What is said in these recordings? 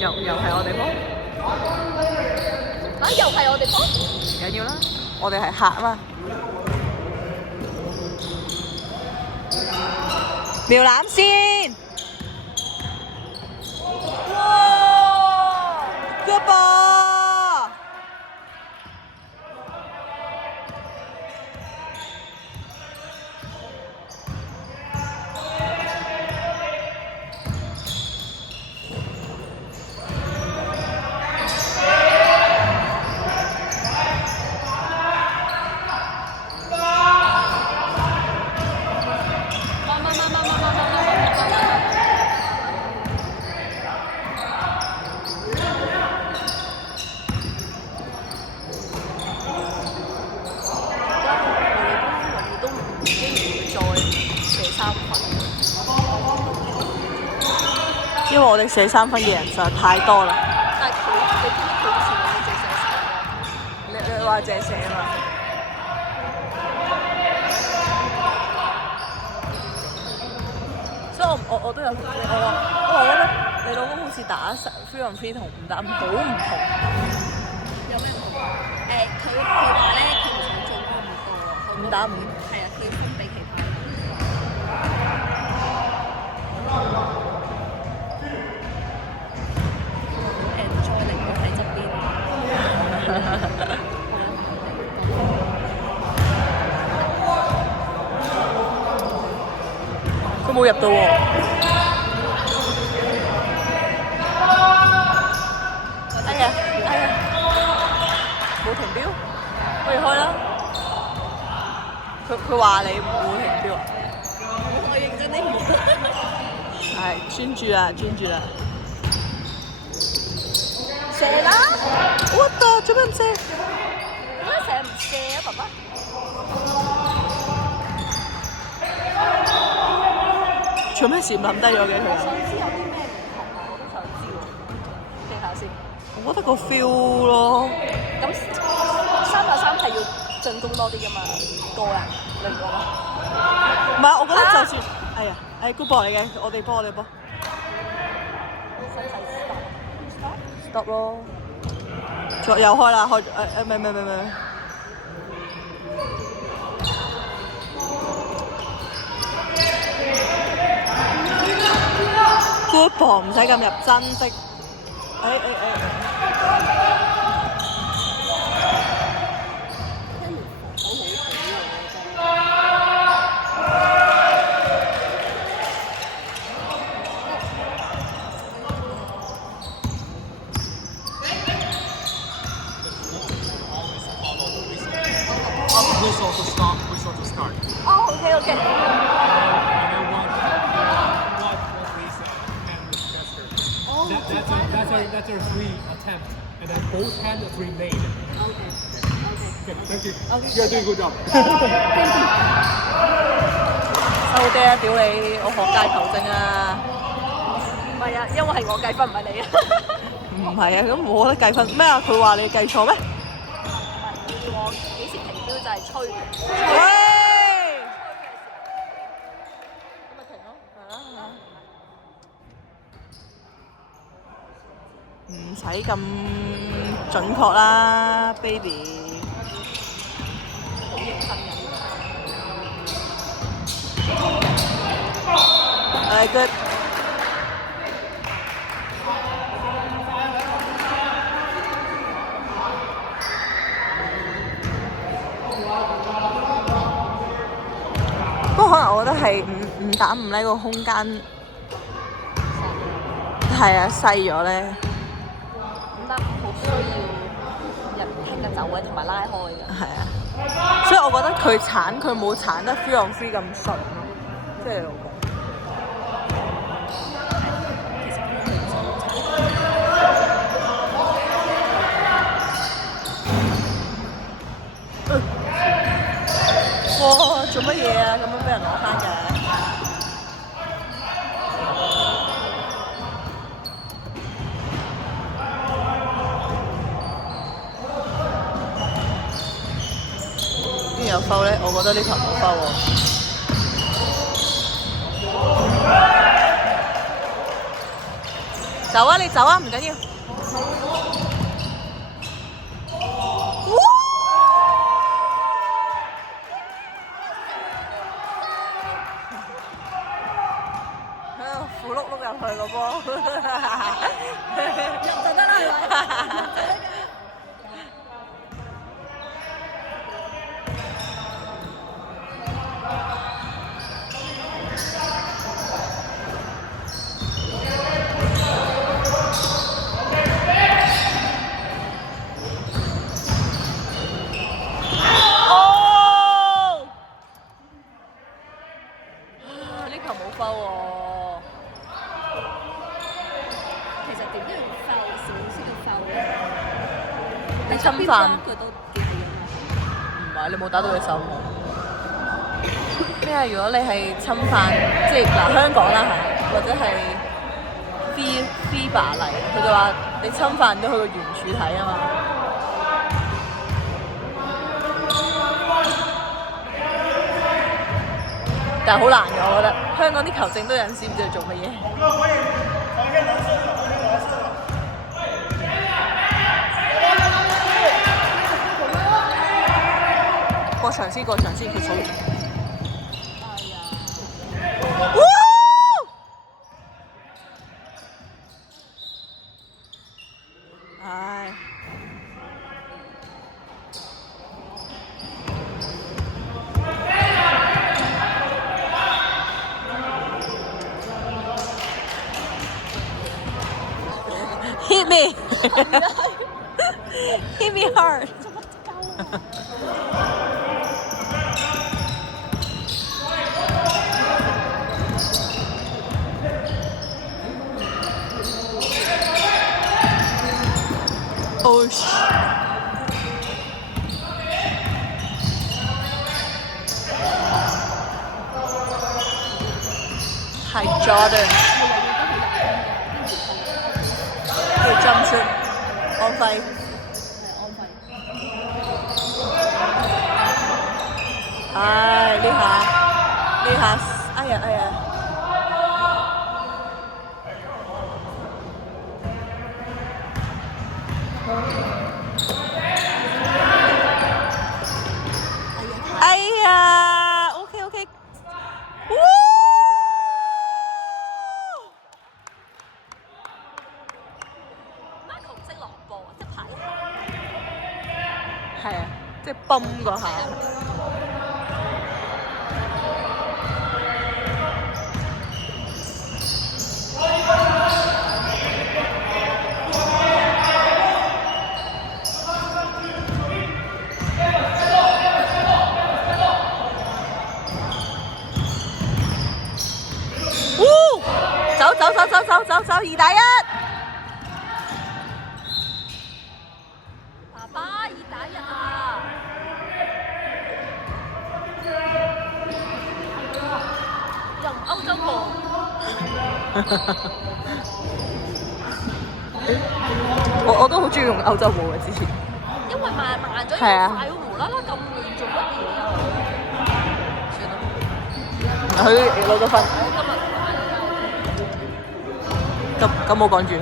又係我哋波，又係我哋波，唔緊要啦，我哋係客啊嘛。瞄籃先，哇！Good ball！因為我哋射3分嘅人實在太多啦。但係佢好似冇借射手喎。你話借射啊嘛？所以我都有同你我覺得你老公好似打3 on 3同唔打好唔同。有咩唔同？佢話咧，佢唔想做嗰咁多，5打5。係啊，佢分俾其他人。再令我喺側邊。佢冇入到喎。哎呀！冇停標，不如開啦。佢話你冇停標啊？我認真啲唔好。係專注啦，專注啦。射啦！我的做咩唔射？點解成日唔射啊，爸爸？做咩事唔諗低咗嘅佢？我想知有啲咩唔同啊，我都想知喎。聽下先。我覺得個 feel 咯。咁3-3係要進攻多啲㗎嘛？個人你唔覺得？唔係，我覺得就算哎呀，good ball 嚟嘅，我哋波。stop 咯，又開啦，開唔係。Good ball 唔使咁入真的，Whistle to start. Oh, okay. And then one reset and gesture. Oh, That's our 3 attempt. And then both hands are 3 made. Okay. Okay, thank you. Okay. You're doing a good job. 收爹啊！屌你，我學界球證啊！唔係啊，因為係我計分，唔係你啊。唔係啊，咁冇得計分咩啊？佢話你計錯咩？叫我幾時停標就係吹。喂！咁咪停咯，係啊。唔使咁準確啦 ，baby。好認真嘅。good。不過可能我覺得係5打5呢個空間係啊細咗咧。5打5好需要人踢得走位同埋拉開嘅。係啊，所以我覺得佢冇鏟得 3 on 3咁順咯，即係你老公。哇！做乜嘢啊？咁樣俾人攞翻嘅。邊有 foul 咧？我覺得呢球冇 foul 喎。走啊！你走啊，唔緊要。扶碌碌入去個波，入就得啦，係咪？侵犯佢都幾好用。唔係你冇打到佢手喎。咩啊？如果你係侵犯，即係嗱香港啦嚇，或者係 FIBA 嚟，佢就話你侵犯咗佢個圓柱體啊嘛。但係好難嘅，我覺得香港啲球證都有陣時唔知佢做乜嘢。過場先，佢數完。唉。Hit me. Hit me hard. Oh Hi Jordan. Good jump shot. 安徽。唉，呢下，哎呀。哎呀 ，OK， Michael 唔識落波啊，即排。係啊，即係泵嗰下。走，2打1。爸爸2打1啊！用歐洲步。我都好中意用歐洲步嘅之前。因為慢咗，係啊。快會無啦啦咁亂做乜嘢啊？算啦。佢攞咗分。咁冇講住。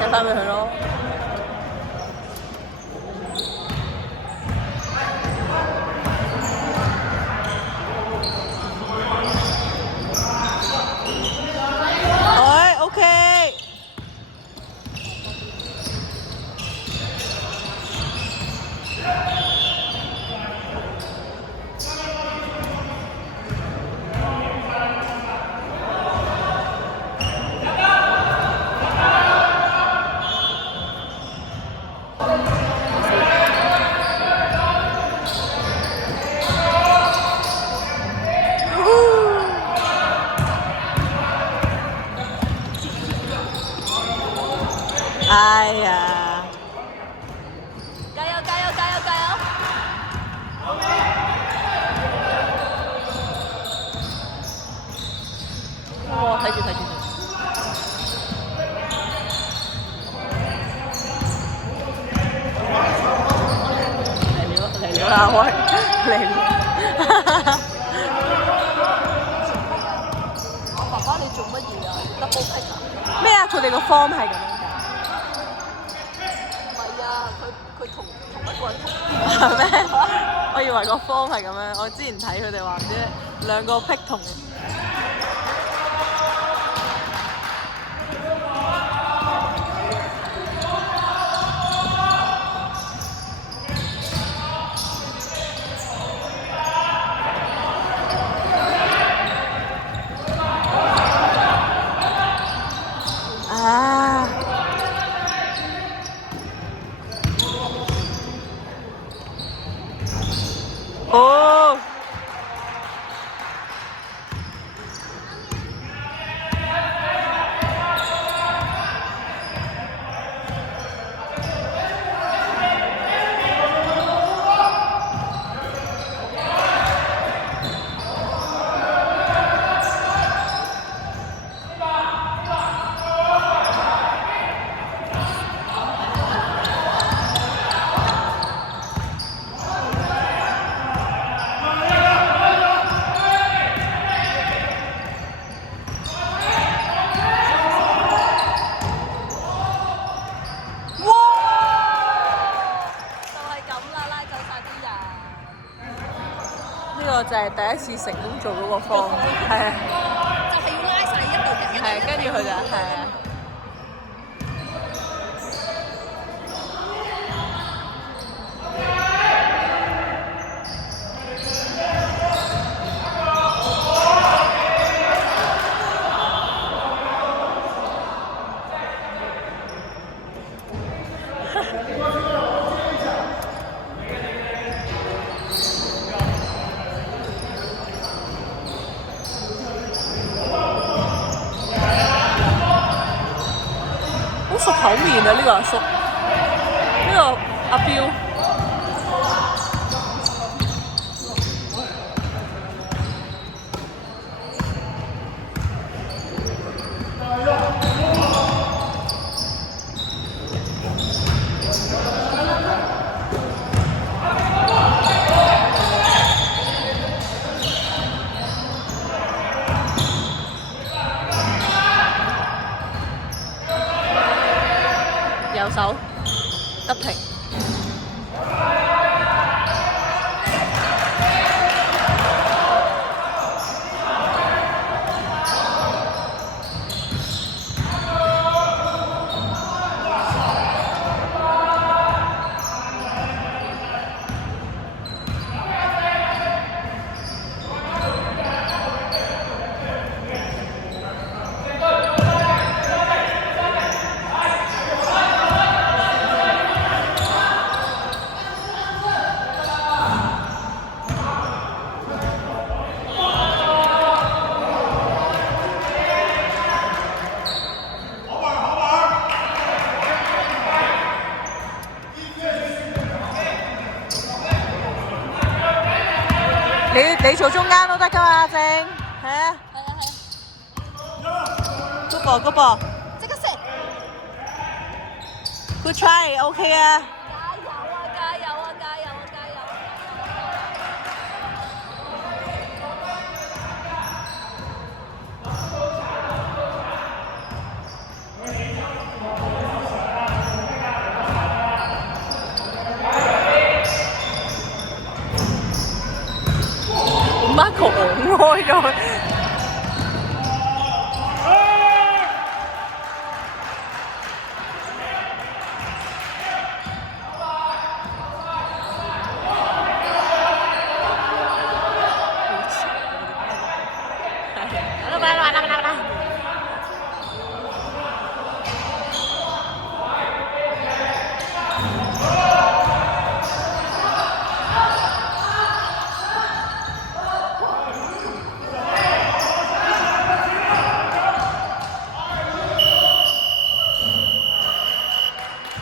計翻俾佢咯。OK。哎呀！加油！啦，喂，嚟。我爸爸你做乜嘢啊？double pick 啊？咩啊？佢哋個 form 係咁樣㗎。唔係啊，佢同一個人同。係咩？我以為個 form 係咁樣。我之前睇佢哋話唔知兩個 pick 同。啊！哦！呢個就係第一次成功做嗰個方，係啊，就係要拉晒一隊人。係，跟住佢就係啊。好熟口面啊！呢個阿叔，呢個阿彪。右手急停，你做中間都得㗎嘛，阿正，係啊。係啊。Good ball，即刻食。Good try，OK 啊。加油啊！加油！Marco 戇開咗。